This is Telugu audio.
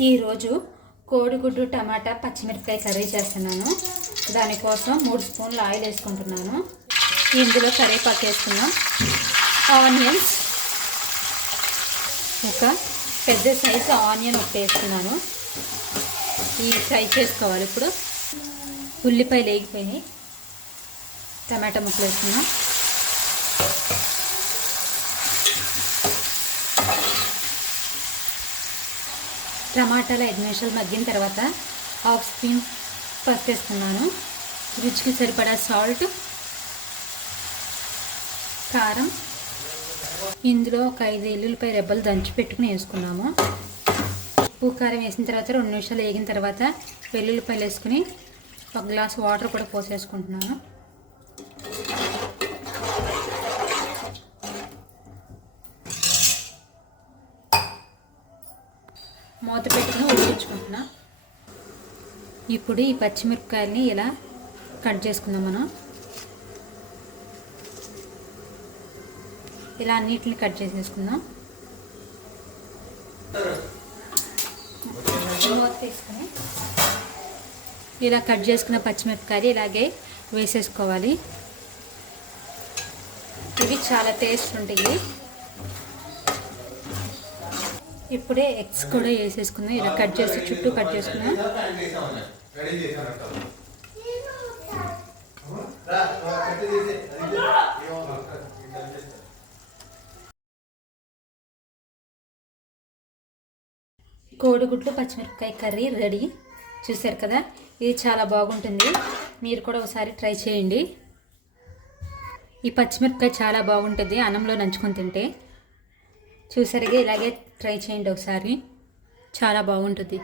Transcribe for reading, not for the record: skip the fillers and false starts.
ఈరోజు కోడిగుడ్డు టమాటా పచ్చిమిరపకాయ కర్రీ చేస్తున్నాను. దానికోసం 3 స్పూన్ల ఆయిల్ వేసుకుంటున్నాను. ఇందులో కరివేపాకు వేసుకున్నాం. ఆనియన్స్, ఒక పెద్ద సైజు ఆనియన్ ఒకటి వేసుకున్నాను. ఈ ఫ్రై చేసుకోవాలి. ఇప్పుడు ఉల్లిపాయలు వేగిపోయినాయి. టమాటా ముక్కలు వేసుకున్నాం. టమాటాలు 5 నిమిషాలు మగ్గిన తర్వాత 1/2 స్పూన్ పసుపు వేసుకున్నాను. రుచికి సరిపడా సాల్ట్, కారం. ఇందులో ఒక 5 ఎల్లుల్లిపాయ రెబ్బలు దంచి పెట్టుకుని వేసుకున్నాము. ఉప్పు కారం వేసిన తర్వాత 2 నిమిషాలు వేగిన తర్వాత వెల్లుల్లిపాయలు వేసుకుని 1 గ్లాస్ వాటర్ కూడా పోసేసుకుంటున్నాను. మూత పెట్టుకుని ఉడికించుకుంటున్నా. ఇప్పుడు ఈ పచ్చిమిరపకాయలని ఇలా కట్ చేసుకుందాం. మనం ఇలా అన్నిటిని కట్ చేసేసుకుందాం. మూత తీసుకుని ఇలా కట్ చేసుకున్న పచ్చిమిరపకాయలు ఇలాగే వేసేసుకోవాలి. ఇవి చాలా టేస్ట్ ఉంటాయి. ఇప్పుడే ఎగ్స్ కూడా వేసేసుకుందాం. ఇలా కట్ చేసి చుట్టూ కట్ చేసుకున్నాం. కోడిగుడ్లు పచ్చిమిరపకాయ కర్రీ రెడీ. చూసారు కదా, ఇది చాలా బాగుంటుంది. మీరు కూడా ఒకసారి ట్రై చేయండి. ఈ పచ్చిమిరపకాయ చాలా బాగుంటుంది అన్నంలో నంచుకొని తింటే. చూసారుగా, ఇలాగే ట్రై చేయండి ఒకసారి. చాలా బాగుంటుంది.